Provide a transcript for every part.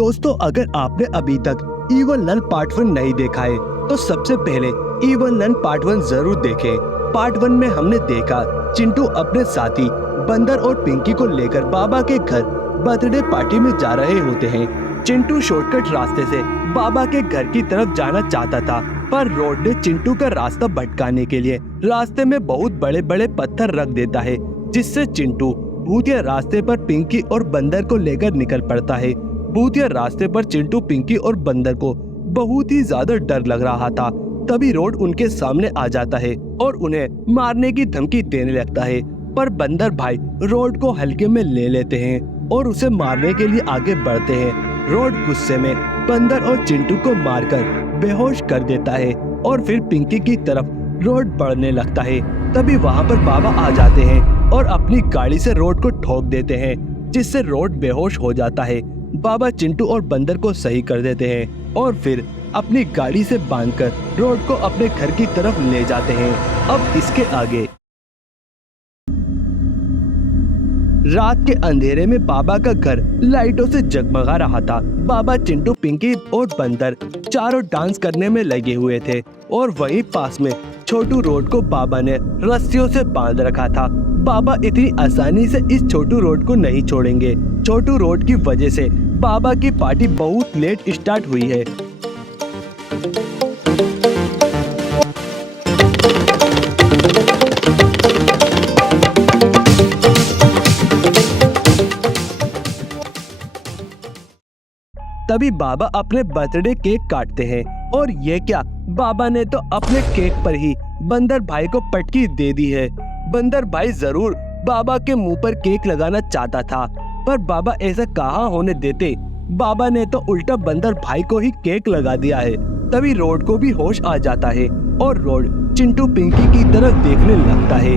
दोस्तों, अगर आपने अभी तक इवल नन पार्ट 1 नहीं देखा है तो सबसे पहले इवल नन पार्ट 1 जरूर देखें। पार्ट 1 में हमने देखा चिंटू अपने साथी बंदर और पिंकी को लेकर बाबा के घर बर्थडे पार्टी में जा रहे होते हैं। चिंटू शॉर्टकट रास्ते से बाबा के घर की तरफ जाना चाहता था, पर रोड ने चिंटू का रास्ता भटकाने के लिए रास्ते में बहुत बड़े बड़े पत्थर रख देता है, जिससे चिंटू भूतिया रास्ते पर पिंकी और बंदर को लेकर निकल पड़ता है। भूतिया रास्ते पर चिंटू, पिंकी और बंदर को बहुत ही ज्यादा डर लग रहा था। तभी रोड उनके सामने आ जाता है और उन्हें मारने की धमकी देने लगता है, पर बंदर भाई रोड को हल्के में ले लेते हैं और उसे मारने के लिए आगे बढ़ते हैं। रोड गुस्से में बंदर और चिंटू को मारकर बेहोश कर देता है और फिर पिंकी की तरफ रोड बढ़ने लगता है। तभी वहाँ पर बाबा आ जाते हैं और अपनी गाड़ी से रोड को ठोक देते हैं, जिससे रोड बेहोश हो जाता है। बाबा चिंटू और बंदर को सही कर देते हैं और फिर अपनी गाड़ी से बांधकर रोड को अपने घर की तरफ ले जाते हैं। अब इसके आगे रात के अंधेरे में बाबा का घर लाइटों से जगमगा रहा था। बाबा, चिंटू, पिंकी और बंदर चारों डांस करने में लगे हुए थे और वहीं पास में छोटू रोड को बाबा ने रस्सियों से बांध रखा था। बाबा इतनी आसानी से इस छोटू रोड को नहीं छोड़ेंगे। छोटू रोड की वजह से बाबा की पार्टी बहुत लेट स्टार्ट हुई है। तभी बाबा अपने बर्थडे केक काटते हैं और ये क्या, बाबा ने तो अपने केक पर ही बंदर भाई को पटकी दे दी है। बंदर भाई जरूर बाबा के मुंह पर केक लगाना चाहता था, पर बाबा ऐसा कहाँ होने देते। बाबा ने तो उल्टा बंदर भाई को ही केक लगा दिया है। तभी रोड को भी होश आ जाता है और रोड चिंटू, पिंकी की तरफ देखने लगता है।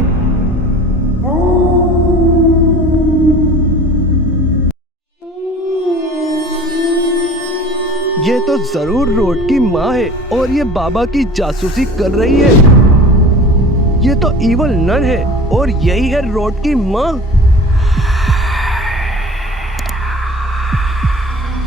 ये तो जरूर रोड की माँ है और ये बाबा की जासूसी कर रही है। ये तो इवल नन है और यही है रोड की माँ।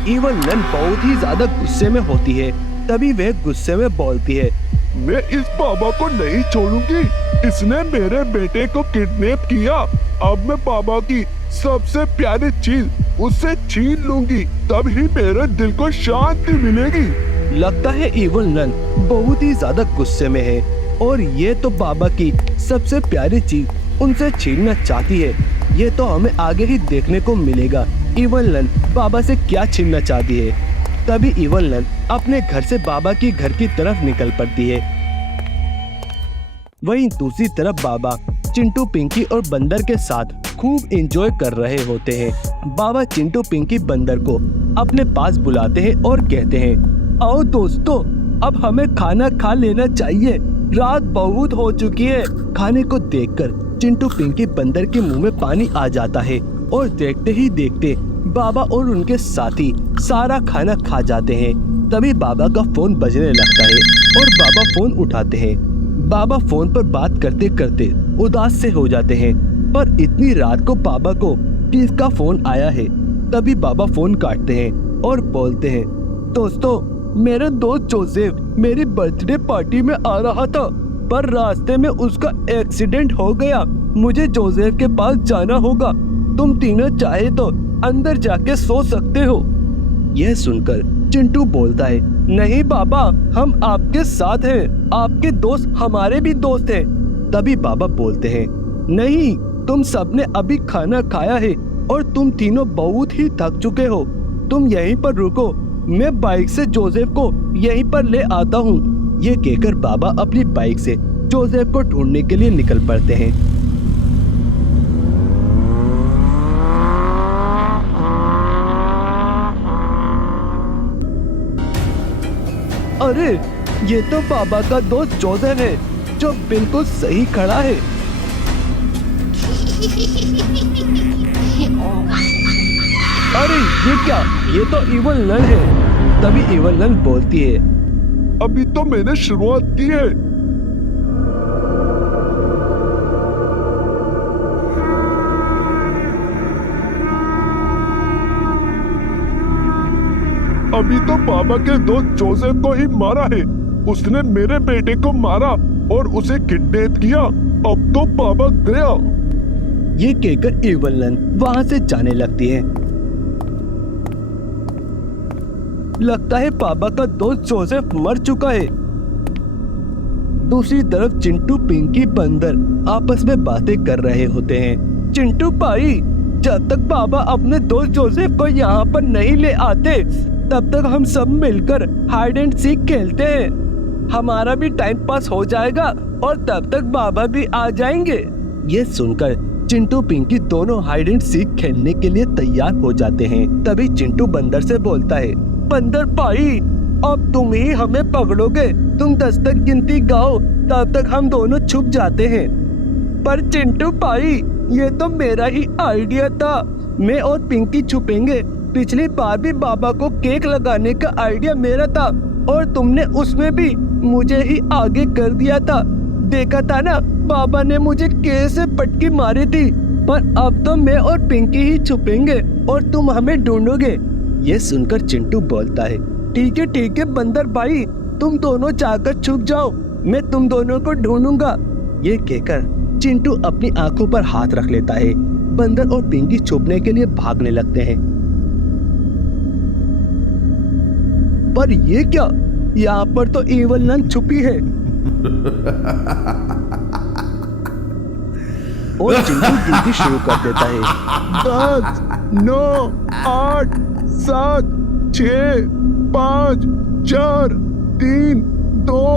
इवल नन बहुत ही ज्यादा गुस्से में होती है। तभी वह गुस्से में बोलती है, मैं इस बाबा को नहीं छोड़ूंगी। इसने मेरे बेटे को किडनैप किया। अब मैं बाबा की सबसे प्यारी चीज उससे छीन लूंगी, तब ही मेरे दिल को शांति मिलेगी। लगता है इवल नन बहुत ही ज्यादा गुस्से में है और ये तो बाबा की सबसे प्यारी चीज उनसे छीनना चाहती है। ये तो हमें आगे ही देखने को मिलेगा इवल नन बाबा से क्या छीनना चाहती है। तभी इवल नन अपने घर से बाबा की घर की तरफ निकल पड़ती है। वहीं दूसरी तरफ बाबा चिंटू, पिंकी और बंदर के साथ खूब एंजॉय कर रहे होते हैं। बाबा चिंटू, पिंकी, बंदर को अपने पास बुलाते हैं और कहते हैं, आओ दोस्तों, अब हमें खाना खा लेना चाहिए। रात बहुत हो चुकी है। खाने को देखकर चिंटू, पिंकी, बंदर के मुंह में पानी आ जाता है और देखते ही देखते बाबा और उनके साथी सारा खाना खा जाते हैं। तभी बाबा का फोन बजने लगता है और बाबा फोन उठाते हैं। बाबा फोन पर बात करते करते उदास से हो जाते हैं, पर इतनी रात को बाबा को किसका फोन आया है। तभी बाबा फोन काटते हैं और बोलते हैं, दोस्तों, मेरा दोस्त जोसेफ मेरी बर्थडे पार्टी में आ रहा था, पर रास्ते में उसका एक्सीडेंट हो गया। मुझे जोसेफ के पास जाना होगा। तुम तीनों चाहे तो अंदर जाके सो सकते हो। यह सुनकर चिंटू बोलता है, नहीं बाबा, हम आपके साथ हैं। आपके दोस्त हमारे भी दोस्त हैं। तभी बाबा बोलते हैं, नहीं, तुम सबने अभी खाना खाया है और तुम तीनों बहुत ही थक चुके हो। तुम यहीं पर रुको, मैं बाइक से जोसेफ को यहीं पर ले आता हूँ। ये कहकर बाबा अपनी बाइक से जोसेफ को ढूंढने के लिए निकल पड़ते हैं। अरे, ये तो बाबा का दोस्त जोसेफ है जो बिल्कुल सही खड़ा है। अरे ये क्या, ये तो इवल नन है। तभी इवल नन बोलती है, अभी तो मैंने शुरुआत की है। अभी तो बाबा के दोस्त जोसेफ को ही मारा है। उसने मेरे बेटे को मारा और उसे किडनैप किया। अब तो बाबा गया। ये कहकर इवल नन वहाँ से जाने लगती है। लगता है पापा का दोस्त जोसेफ मर चुका है। दूसरी तरफ चिंटू, पिंकी, बंदर आपस में बातें कर रहे होते हैं। चिंटू भाई, जब तक पापा अपने दोस्त जोसेफ को यहाँ पर नहीं ले आते तब तक हम सब मिलकर हाइड एंड सीक खेलते हैं। हमारा भी टाइम पास हो जाएगा और तब तक बाबा भी आ जाएंगे। ये सुनकर चिंटू, पिंकी दोनों हाइड एंड सीक खेलने के लिए तैयार हो जाते हैं। तभी चिंटू बंदर से बोलता है, बंदर भाई, अब तुम ही हमें पकड़ोगे। तुम 10 तक गिनती गाओ, तब तक हम दोनों छुप जाते हैं। पर चिंटू भाई, ये तो मेरा ही आइडिया था। मैं और पिंकी छुपेंगे। पिछली बार भी बाबा को केक लगाने का आइडिया मेरा था और तुमने उसमें भी मुझे ही आगे कर दिया था। देखा था ना, बाबा ने मुझे कैसे पटकी मारी थी। पर अब तो मैं और पिंकी ही छुपेंगे और तुम हमें ढूंढोगे। ये सुनकर चिंटू बोलता है, ठीक है बंदर भाई, तुम दोनों जाकर छुप जाओ, मैं तुम दोनों को ढूंढूंगा। ये कहकर चिंटू अपनी आंखों पर हाथ रख लेता है। बंदर और पिंकी छुपने के लिए भागने लगते हैं। पर ये क्या, यहाँ पर तो इवल नन छुपी है। और चिंटू गिनती शुरू कर देता है। 10, 9, 8, 7, 6, 5, 4, 3, 2,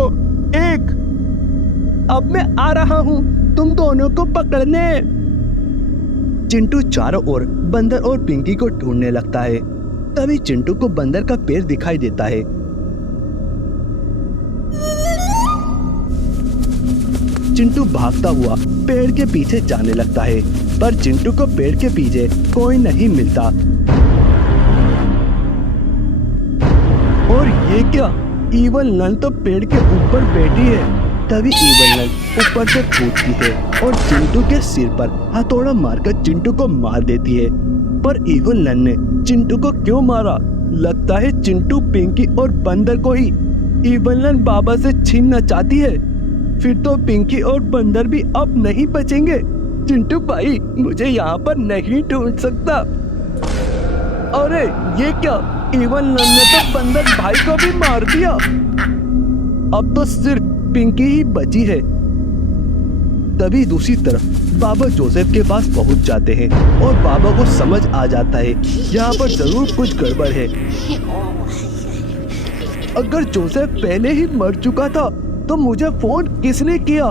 1। अब मैं आ रहा हूँ तुम दोनों को पकड़ने। चिंटू चारों ओर बंदर और पिंकी को ढूंढने लगता है। तभी चिंटू को बंदर का पैर दिखाई देता है। चिंटू भागता हुआ पेड़ के पीछे जाने लगता है, पर चिंटू को पेड़ के पीछे कोई नहीं मिलता। और ये क्या, इवल नन तो पेड़ के ऊपर बैठी है। तभी इवल नन ऊपर से कूदती है और चिंटू के सिर पर हथौड़ा मारकर चिंटू को मार देती है। पर इवल नन ने चिंटू को क्यों मारा? लगता है चिंटू, पिंकी और बंदर को ही इवल नन बाबा से छीनना चाहती है। फिर तो पिंकी और बंदर भी अब नहीं बचेंगे। चिंटू भाई, मुझे यहाँ पर नहीं ढूंढ सकता। अरे ये क्या, इवल नन ने तो बंदर भाई को भी मार दिया। अब तो सिर्फ पिंकी ही बची है। तभी दूसरी तरफ बाबा जोसेफ के पास पहुंच जाते हैं और बाबा को समझ आ जाता है यहाँ पर जरूर कुछ गड़बड़ है। अगर जोसेफ पहले ही मर चुका था तो मुझे फोन किसने किया?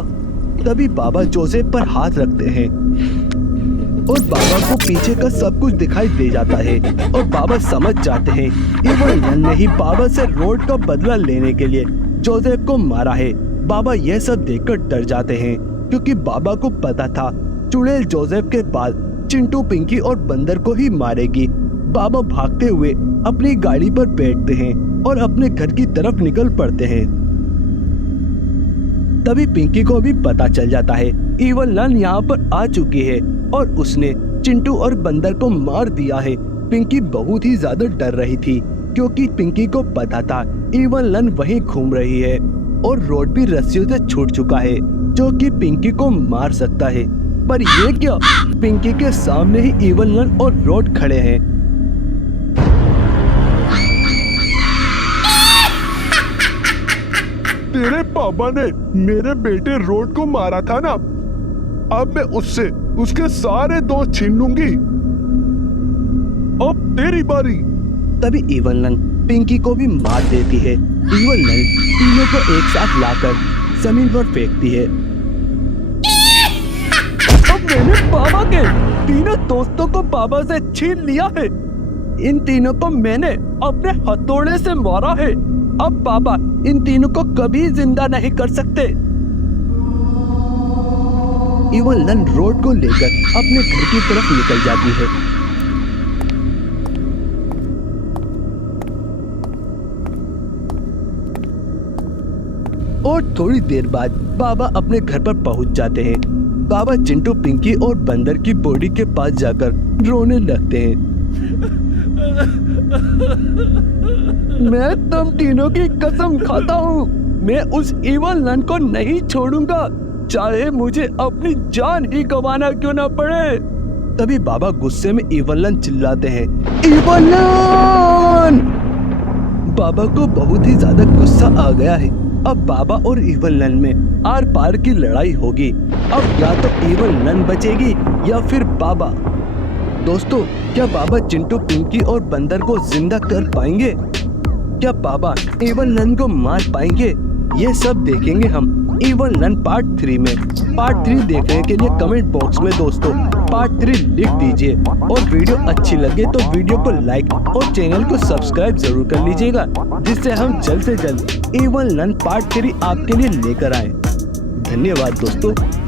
तभी बाबा जोसेफ पर हाथ रखते हैं और बाबा को पीछे का सब कुछ दिखाई दे जाता है और बाबा समझ जाते हैं इवल नन ने ही बाबा से रोड का बदला लेने के लिए जोसेफ को मारा है। बाबा यह सब देखकर डर जाते हैं क्योंकि बाबा को पता था चुड़ैल जोसेफ के बाद चिंटू, पिंकी और बंदर को ही मारेगी। बाबा भागते हुए अपनी गाड़ी पर बैठते हैं और अपने घर की तरफ निकल पड़ते हैं। तभी पिंकी को भी पता चल जाता है इवल नन यहाँ पर आ चुकी है और उसने चिंटू और बंदर को मार दिया है। पिंकी बहुत ही ज्यादा डर रही थी क्योंकि पिंकी को पता था इवल नन वहीं घूम रही है और रोड भी रस्सियों से छूट चुका है जो कि पिंकी को मार सकता है। पर ये क्या, पिंकी के सामने ही इवल नन और रोड खड़े हैं। तेरे पापा ने मेरे बेटे रोड को मारा था ना, अब मैं उससे उसके सारे दोस्त छीन लूंगी। अब तेरी बारी। तभी इवल नन पिंकी को भी मार देती है। इवल नन तीनों को एक साथ लाकर जमीन पर फेंकती है। अब मैंने बाबा के तीनों दोस्तों को बाबा से छीन लिया है। इन तीनों को मैंने अपने हथौड़े से मारा है। अब बाबा इन तीनों को कभी जिंदा नहीं कर सकते। इवल नन रोड को लेकर अपने घर की तरफ निकल जाती है। और थोड़ी देर बाद बाबा अपने घर पर पहुंच जाते हैं। बाबा चिंटू, पिंकी और बंदर की बॉडी के पास जाकर रोने लगते हैं। मैं तुम तीनों की कसम खाता हूँ, मैं उस इवल नन को नहीं छोड़ूंगा, चाहे मुझे अपनी जान ही गंवाना क्यों ना पड़े। तभी बाबा गुस्से में इवल नन चिल्लाते हैं, इवल नन! बाबा को बहुत ही ज्यादा गुस्सा आ गया है। अब बाबा और इवल नन में आर पार की लड़ाई होगी। अब या तो इवल नन बचेगी या फिर बाबा। दोस्तों, क्या बाबा चिंटू, पिंकी और बंदर को जिंदा कर पाएंगे? क्या बाबा इवल नन को मार पाएंगे? ये सब देखेंगे हम इवल नन पार्ट 3 में। पार्ट 3 देखने के लिए कमेंट बॉक्स में दोस्तों पार्ट 3 लिख दीजिए, और वीडियो अच्छी लगे तो वीडियो को लाइक और चैनल को सब्सक्राइब जरूर कर लीजिएगा, जिससे हम जल्द से जल्द इवल नन पार्ट 3 आपके लिए लेकर आए। धन्यवाद दोस्तों।